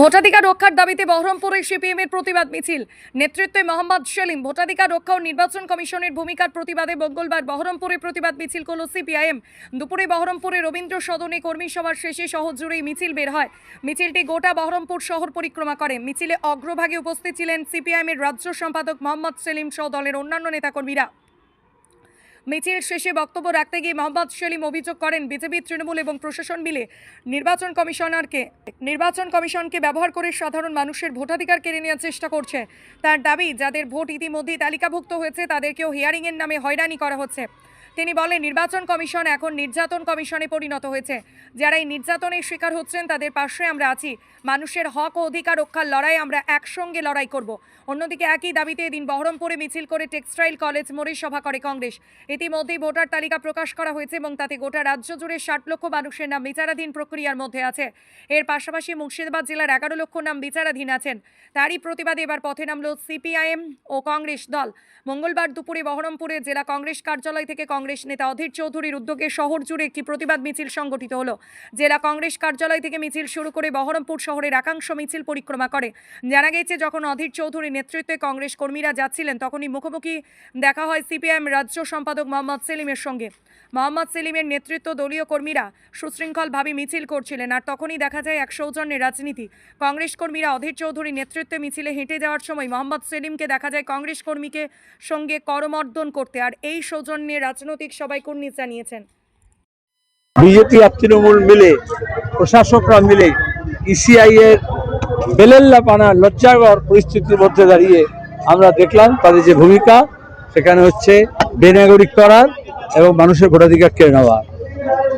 ভোটাধিকার রক্ষার দাবিতে বহরমপুরে সিপিএমের প্রতিবাদ মিছিল। নেতৃত্বে মোহাম্মদ সেলিম। ভোটাধিকার রক্ষা ও নির্বাচন কমিশনের ভূমিকার প্রতিবাদে মঙ্গলবার বহরমপুরে প্রতিবাদ মিছিল করল সিপিআইএম। দুপুরে বহরমপুরে রবীন্দ্র সদনে কর্মী সভার শেষে শহর জুড়েই মিছিল বের হয়। মিছিলটি গোটা বহরমপুর শহর পরিক্রমা করে। মিছিলে অগ্রভাগে উপস্থিত ছিলেন সিপিআইএমের রাজ্য সম্পাদক মোহাম্মদ সেলিম সহ দলের অন্যান্য নেতাকর্মীরা। মিছিল শেষে বক্তব্য রাখতে গিয়ে মোহাম্মদ সেলিম অভিযোগ করেন, বিজেপি, তৃণমূল এবং প্রশাসন মিলে নির্বাচন কমিশনকে ব্যবহার করে সাধারণ মানুষের ভোটাধিকার কেড়ে নেওয়ার চেষ্টা করছে। তার দাবি, যাদের ভোট ইতিমধ্যেই তালিকাভুক্ত হয়েছে তাদেরকেও হিয়ারিংয়ের নামে হয়রানি করা হচ্ছে। তিনি বলেন, নির্বাচন কমিশন এখন নির্যাতন কমিশনে পরিণত হয়েছে। যারা এই নির্যাতনের শিকার হচ্ছেন তাদের পাশে আমরা আছি। মানুষের হক ও অধিকার রক্ষার লড়াই আমরা একসঙ্গে লড়াই করব। অন্যদিকে একই দাবিতে এদিন বহরমপুরে মিছিল করে টেক্সটাইল কলেজ মোড়ে সভা করে কংগ্রেস। ইতিমধ্যেই ভোটার তালিকা প্রকাশ করা হয়েছে এবং তাতে গোটা রাজ্য জুড়ে 60 লক্ষ মানুষের নাম বিচারাধীন প্রক্রিয়ার মধ্যে আছে। এর পাশাপাশি মুর্শিদাবাদ জেলার 11 লক্ষ নাম বিচারাধীন আছেন। তারই প্রতিবাদে এবার পথে নামল সিপিআইএম ও কংগ্রেস দল। মঙ্গলবার দুপুরে বহরমপুরে জেলা কংগ্রেস কার্যালয় থেকে কংগ্রেস নেতা অধীর চৌধুরীর উদ্যোগে শহর জুড়ে একটি প্রতিবাদ মিছিল সংগঠিত হলো। জেলা কংগ্রেস কার্যালয় থেকে মিছিল শুরু করে বহরমপুর শহরের একাংশ মিছিল পরিক্রমা করে। জানা গেছে, যখন অধীর চৌধুরীর নেতৃত্বে কংগ্রেস কর্মীরা যাচ্ছিলেন তখনই মুখোমুখি দেখা হয় সিপিআইএম রাজ্য সম্পাদক মোহাম্মদ সেলিমের সঙ্গে। মোহাম্মদ সেলিমের নেতৃত্ব দলীয় কর্মীরা সুশৃঙ্খলভাবে মিছিল করছিলেন, আর তখনই দেখা যায় এক সৌজন্যের রাজনীতি। কংগ্রেস কর্মীরা অধীর চৌধুরীর নেতৃত্বে মিছিলে হেঁটে যাওয়ার সময় মোহাম্মদ সেলিমকে দেখা যায় কংগ্রেস কর্মীকে সঙ্গে করমর্দন করতে, আর এই সৌজন্যে রাজনৈতিক সবাই কুর্নিশ জানিয়েছেন। বিজেপি আর তৃণমূল মিলে, প্রশাসকরা মিলে ইসিআই এর বেলেল্লাপানা লজ্জাকর পরিস্থিতির মধ্যে দাঁড়িয়ে আমরা দেখলাম তাদের যে ভূমিকা, সেখানে হচ্ছে বেনাগরিক করার এবং মানুষের ভোটাধিকার কেড়ে নেওয়া।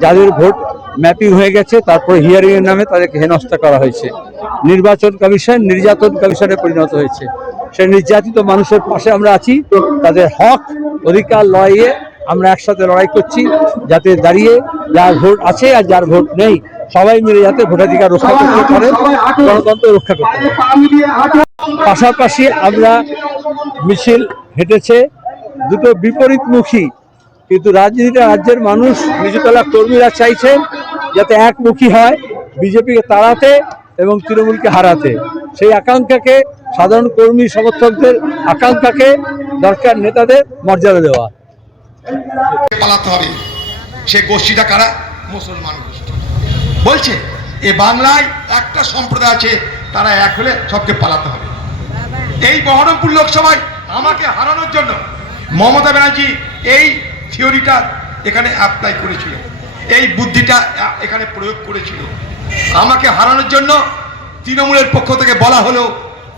যাদের ভোট ম্যাপিং হয়ে গেছে তারপরে হিয়ারিং এর নামে তাদেরকে হেনস্থা করা হয়েছে। নির্বাচন কমিশন নির্যাতন কমিশনে পরিণত হয়েছে। সেই নির্যাতিত মানুষের পাশে আমরা আছি। তাদের হক অধিকার লড়াইয়ে আমরা একসাথে লড়াই করছি, যাতে দাঁড়িয়ে যার ভোট আছে আর যার ভোট নেই সবাই মিলে যাতে ভোটাধিকার রক্ষা করতে পারে, গণতন্ত্র রক্ষা করতে পারে। পাশাপাশি আমরা মিছিল হেঁটেছে দুটো বিপরীতমুখী, কিন্তু রাজ্যের মানুষ নিচুতলা কর্মীরা চাইছেন যাতে একমুখী হয়, বিজেপিকে তাড়াতে এবং তৃণমূলকে হারাতে। সেই আকাঙ্ক্ষাকে, সাধারণ কর্মী সমর্থকদের আকাঙ্ক্ষাকে দরকার নেতাদের মর্যাদা দেওয়া। পালাতে হবে। সে গোষ্ঠীটা কারা? মুসলমান গোষ্ঠী। বলছে এ বাংলায় একটা সম্প্রদায় আছে, তারা এক হলে সবকে পালাতে হবে। এই বহরমপুর লোকসভায় আমাকে হারানোর জন্য মমতা ব্যানার্জি এই থিওরিটা এখানে অ্যাপ্লাই করেছিল, এই বুদ্ধিটা এখানে প্রয়োগ করেছিল। আমাকে হারানোর জন্য তৃণমূলের পক্ষ থেকে বলা হলো,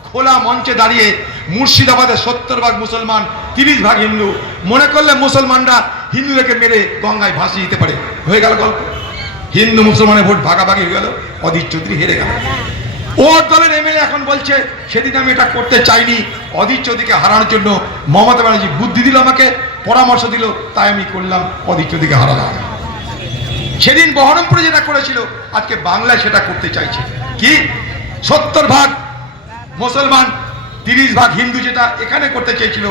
খোলা মঞ্চে দাঁড়িয়ে মুর্শিদাবাদে 70% মুসলমান, 30% হিন্দু। মনে করলে মুসলমানরা হিন্দুদেরকে মেরে গঙ্গায় ভাসিয়ে দিতে পারে। হয়ে গেল গল্প, হিন্দু মুসলমানের ভোট ভাগাভাগি হয়ে গেল, অধীর চৌধুরী হেরে গেল। ওর দলের এমএলএ এখন বলছে, সেদিন আমি এটা করতে চাইনি, অধীর চৌধুরীকে হারানোর জন্য মমতা ব্যানার্জি বুদ্ধি দিল, আমাকে পরামর্শ দিল, তাই আমি করলাম, অধীর চৌধুরীকে হারালাম। সেদিন বহরমপুরে যেটা করেছিল আজকে বাংলায় সেটা করতে চাইছে। কি 70% মুসলমান 30% হিন্দু, যেটা এখানে করতে চেয়েছিল,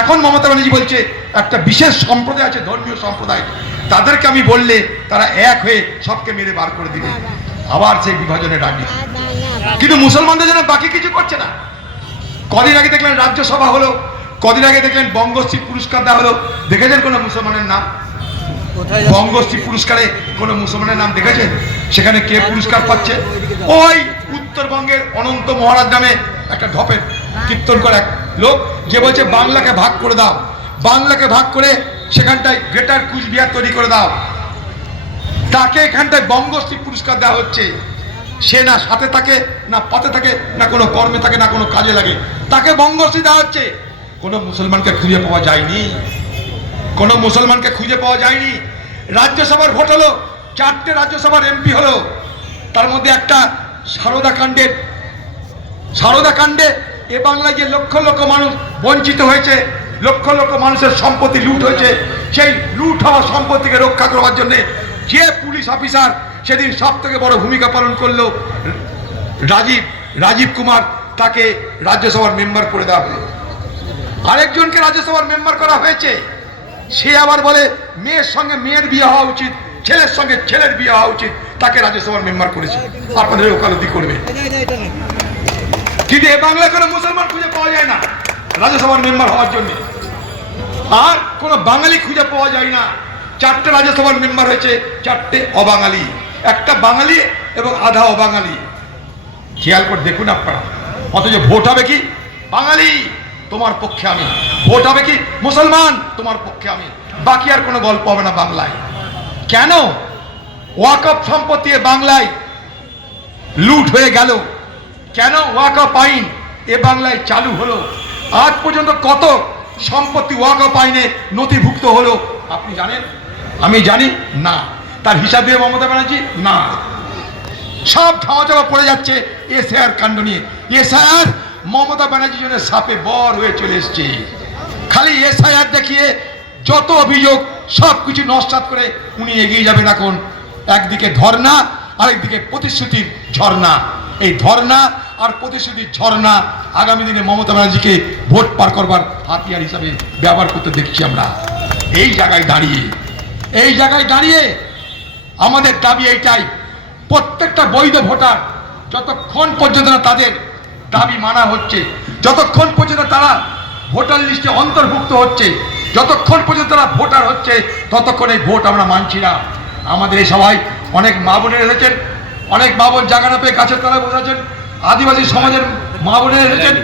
এখন মমতা ব্যানার্জি বলছে একটা বিশেষ সম্প্রদায় আছে, ধর্মীয় সম্প্রদায়, তাদেরকে আমি বললে তারা এক হয়ে সবকে মেরে বার করে দিবে। আবার সেই বিভাজনের রাজনীতি। কিন্তু মুসলমানদের জন্য বাকি কিছু করছে না। কদিন আগে দেখলেন রাজ্যসভা হলো, কদিন আগে দেখলেন বঙ্গশ্রী পুরস্কার দেওয়া হলো। দেখেছেন কোনো মুসলমানের নাম? বঙ্গশ্রী পুরস্কারে কোনো মুসলমানের নাম দেখেছেন? সেখানে কে পুরস্কার পাচ্ছে? ওই উত্তরবঙ্গের অনন্ত মহারাজ নামে একটা ঢপের কীর্তন করে এক লোক, যে বলছে বাংলাকে ভাগ করে দাও, বাংলাকে ভাগ করে সেখানটায় গ্রেটার কুচবিহার তৈরি করে দাও। তাকে এখানটায় বঙ্গশ্রী পুরস্কার দেওয়া হচ্ছে। সে না সাথে থাকে, না পাতে থাকে, না কোনো কর্মে থাকে, না কোনো কাজে লাগে, তাকে বঙ্গশ্রী দেওয়া হচ্ছে। কোনো মুসলমানকে খুঁজে পাওয়া যায়নি, কোনো মুসলমানকে খুঁজে পাওয়া যায়নি। রাজ্যসভার ভোট হলো, 4টে রাজ্যসভার এমপি হলো, তার মধ্যে একটা সারদা কাণ্ডে এ বাংলায় যে লক্ষ লক্ষ মানুষ বঞ্চিত হয়েছে, লক্ষ লক্ষ মানুষের সম্পত্তি লুট হয়েছে, সেই লুট হওয়া সম্পত্তিকে রক্ষা করবার জন্য যে পুলিশ অফিসার সেদিন সব থেকে বড় ভূমিকা পালন করলো, রাজীব কুমার, তাকে রাজ্যসভার মেম্বার করে দেওয়া হয়েছে। আরেকজনকে রাজ্যসভার মেম্বার করা হয়েছে, সে আবার বলে মেয়ের সঙ্গে মেয়ের বিয়ে হওয়া উচিত, ছেলের সঙ্গে ছেলের বিয়ে হওয়া উচিত। তাকে রাজ্যসভার মেম্বার করেছে, আপনাদের ওকালতি করবে। কিন্তু এ বাংলায় কোনো মুসলমান খুঁজে পাওয়া যায় না রাজ্যসভার মেম্বার হওয়ার জন্য, আর কোনো বাঙালি খুঁজে পাওয়া যায় না। 4টে রাজ্যসভার মেম্বার হয়েছে, 4টে অবাঙালি, একটা বাঙালি এবং আধা অবাঙালি। খেয়াল করে দেখুন আপনারা। অথচ ভোট হবে কি বাঙালি, তোমার পক্ষে আমি, ভোট হবে কি মুসলমান, তোমার পক্ষে আমি, বাকি আর কোনো গল্প হবে না বাংলায়। কেন ওয়াকফ সম্পত্তি বাংলায় লুট হয়ে গেল? কেন ওয়াকফ আইন এ বাংলায় চালু হলো? আজ পর্যন্ত কত সম্পত্তি ওয়াকফ আইনে নথিভুক্ত হলো আপনি জানেন? আমি জানি না। তার হিসাব দিয়ে মমতা ব্যানার্জি না, সব ধামাচাপা পড়ে যাচ্ছে এসআইআর কাণ্ড নিয়ে। এসআইআর মমতা ব্যানার্জির জন্য সাপে বর হয়ে চলে এসছে। খালি এসআইআর দেখিয়ে যত অভিযোগ সব কিছু নস্যাৎ করে উনি এগিয়ে যাবেন। এখন একদিকে ধর্ণা, আরেকদিকে প্রতিশ্রুতির ঝর্ণা। এই ধর্ণা আর প্রতিশ্রুতির ঝর্ণা আগামী দিনে মমতা ব্যানার্জিকে ভোট পার করবার হাতিয়ার হিসাবে ব্যবহার করতে দেখছি আমরা। এই জায়গায় দাঁড়িয়ে আমাদের দাবি এইটাই, প্রত্যেকটা বৈধ ভোটার যতক্ষণ পর্যন্ত না তাদের দাবি মানা হচ্ছে, যতক্ষণ পর্যন্ত তারা ভোটার লিস্টে অন্তর্ভুক্ত হচ্ছে, যতক্ষণ পর্যন্ত তারা ভোটার হচ্ছে, ততক্ষণ এই ভোট আমরা মানছি না। আমাদের এই সভায় অনেক মা বোনের এসেছেন, অনেক মা বোন জায়গা পেয়ে গাছের তলায় বসে আছেন, আদিবাসী সমাজের মা বোনের এসেছেন,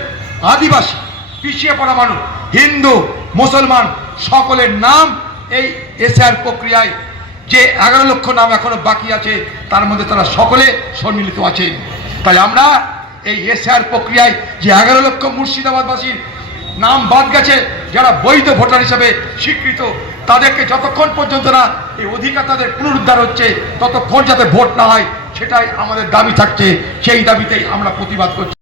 আদিবাসী পিছিয়ে পড়া মানুষ, হিন্দু মুসলমান সকলের নাম এই এসআইআর প্রক্রিয়ায় যে 11 লক্ষ নাম এখনো বাকি আছে তার মধ্যে তারা সকলে সম্মিলিত আছেন। তাই আমরা এই এসআইআর প্রক্রিয়ায় যে 11 লক্ষ মুর্শিদাবাদবাসীর নাম বাদ গেছে, যারা বৈধ ভোটার হিসেবে স্বীকৃত, তাদেরকে যতক্ষণ পর্যন্ত না এই অধিকার তাদের পুনরুদ্ধার হচ্ছে ততক্ষণ যাতে ভোট না হয়, সেটাই আমাদের দাবি থাকছে। সেই দাবিতেই আমরা প্রতিবাদ করছি।